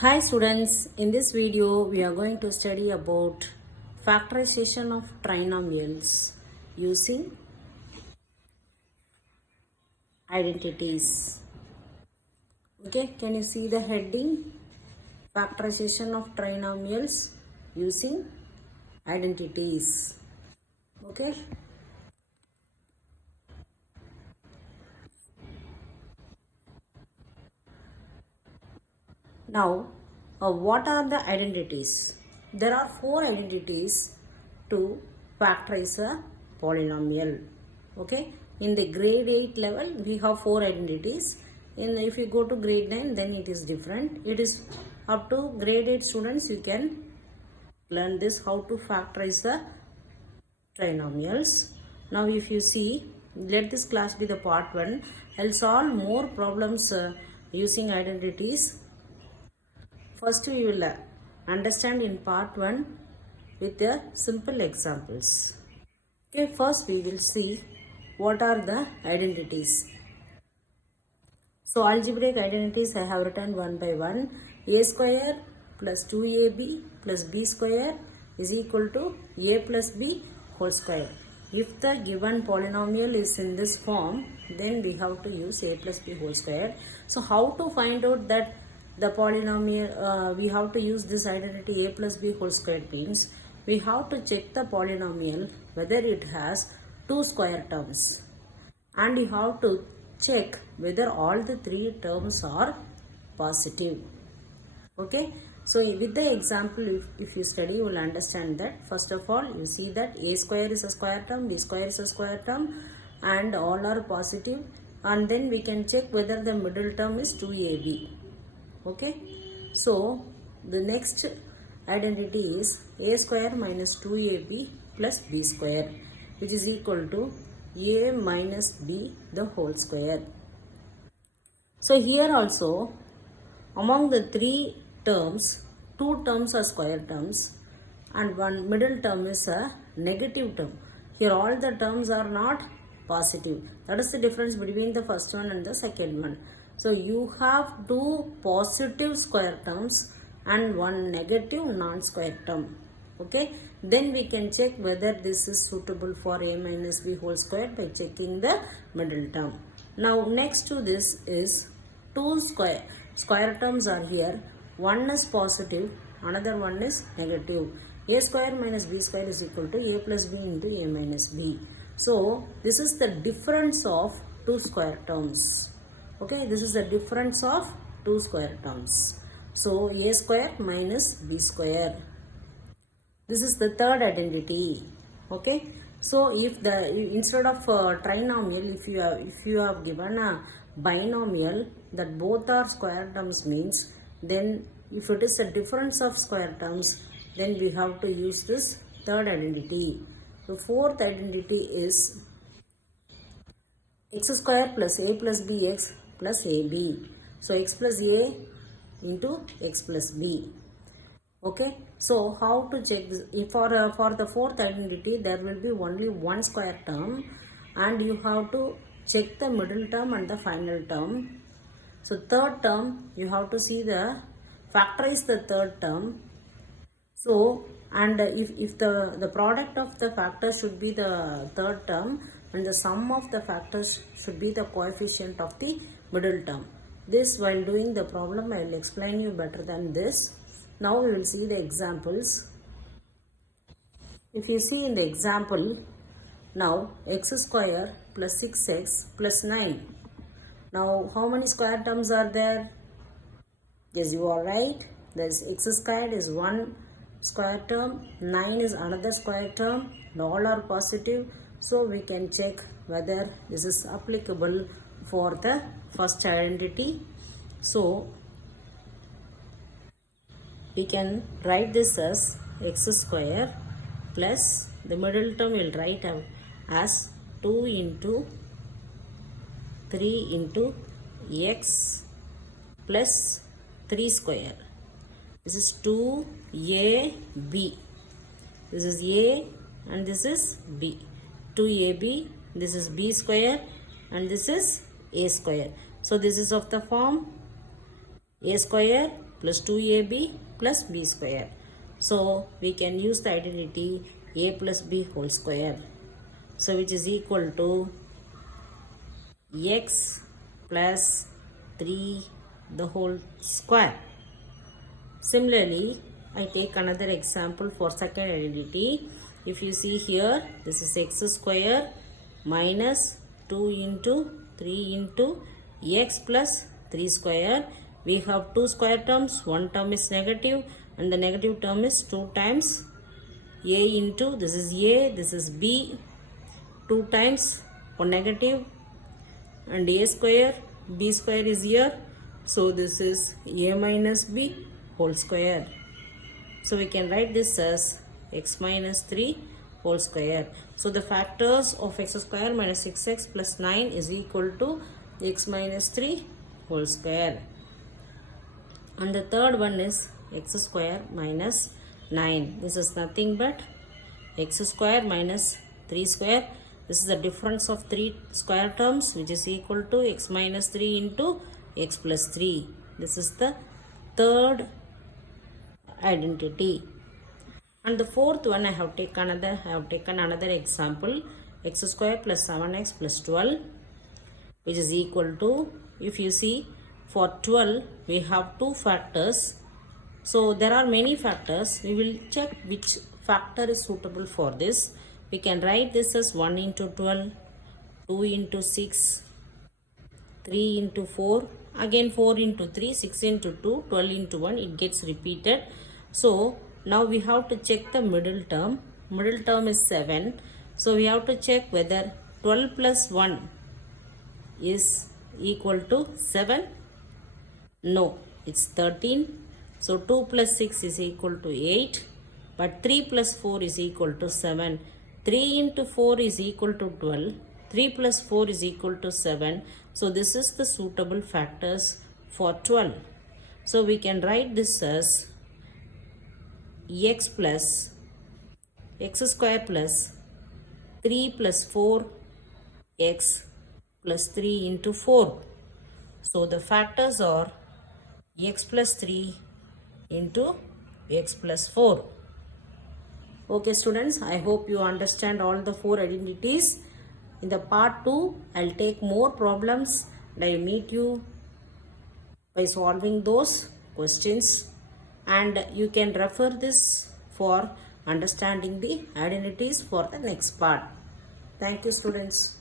Hi students, in this video we are going to study about factorization of trinomials using identities. Okay, can you see the heading? Factorization of trinomials using identities. Okay. Now, what are the identities? There are four identities to factorize a polynomial. Okay, in the grade 8 level, we have four identities. If you go to grade 9, then it is different. It is up to grade 8 students, you can learn this how to factorize the trinomials. Now, if you see, let this class be the part 1. I'll solve more problems using identities. First, we will understand in part 1 with the simple examples. Okay, first we will see what are the identities. So, algebraic identities I have written one by one. A square plus 2ab plus b square is equal to a plus b whole square. If the given polynomial is in this form, then we have to use a plus b whole square. So, how to find out that the polynomial, we have to use this identity a plus b whole square means we have to check the polynomial whether it has two square terms, and you have to check whether all the three terms are positive. Okay, so with the example, if you study, you will understand that. First of all, you see that a square is a square term, b square is a square term, and all are positive, and then we can check whether the middle term is 2ab. Okay, so the next identity is a square minus 2ab plus b square, which is equal to a minus b the whole square. So here also, among the three terms, two terms are square terms and one middle term is a negative term. Here all the terms are not positive. That is the difference between the first one and the second one. So you have two positive square terms and one negative non-square term. Okay, then we can check whether this is suitable for a minus b whole square by checking the middle term. Now next to this is two square terms are here. One is positive, another one is negative. A square minus b square is equal to a plus b into a minus b. So this is the difference of two square terms. Okay, this is the difference of two square terms. So a square minus b square. This is the third identity. Okay, so if the instead of trinomial, if you have given a binomial that both are square terms means, then if it is a difference of square terms, then we have to use this third identity. The fourth identity is x square plus a plus bx plus ab. So x plus a into x plus b. Okay, so how to check this? If for the fourth identity, there will be only one square term, and you have to check the middle term and the final term. So third term, you have to see the factorize the third term. So, and if the product of the factors should be the third term and the sum of the factors should be the coefficient of the middle term. This, while doing the problem, I will explain you better than this. Now we will see the examples. If you see in the example, now x square plus 6x plus 9. Now how many square terms are there? Yes, you are right. There is x squared is one square term, 9 is another square term, and all are positive. So we can check whether this is applicable for the first identity. So we can write this as x square plus the middle term we will write as 2 into 3 into x plus 3 square. This is 2ab. This is a and this is b. 2ab, this is b square and this is a square. So this is of the form a square plus 2ab plus b square. So we can use the identity a plus b whole square. So which is equal to x plus 3 the whole square. Similarly, I take another example for second identity. If you see here, this is x square minus 2 into 3 into x plus 3 square. We have two square terms. One term is negative and the negative term is 2 times a into, this is a, this is b, 2 times one negative and a square, b square is here. So this is a minus b whole square. So we can write this as x minus 3 whole square. So the factors of x square minus 6x plus 9 is equal to x minus 3 whole square. And the third one is x square minus 9. This is nothing but x square minus 3 square. This is the difference of 3 square terms, which is equal to x minus 3 into x plus 3. This is the third identity. And the fourth one I have taken another example, x square plus 7x plus 12, which is equal to, if you see, for 12 we have two factors. So there are many factors. We will check which factor is suitable for this. We can write this as 1 into 12, 2 into 6, 3 into 4, again 4 into 3, 6 into 2, 12 into 1, it gets repeated. So now we have to check the middle term. Middle term is 7. So we have to check whether 12 plus 1 is equal to 7. No, it's 13. So 2 plus 6 is equal to 8. But 3 plus 4 is equal to 7. 3 into 4 is equal to 12. 3 plus 4 is equal to 7. So this is the suitable factors for 12. So we can write this as x square plus 3 plus 4 x plus 3 into 4. So the factors are x plus 3 into x plus 4. Okay students, I hope you understand all the 4 identities. In the part 2, I'll take more problems and I'll meet you by solving those questions. And you can refer this for understanding the identities for the next part. Thank you students.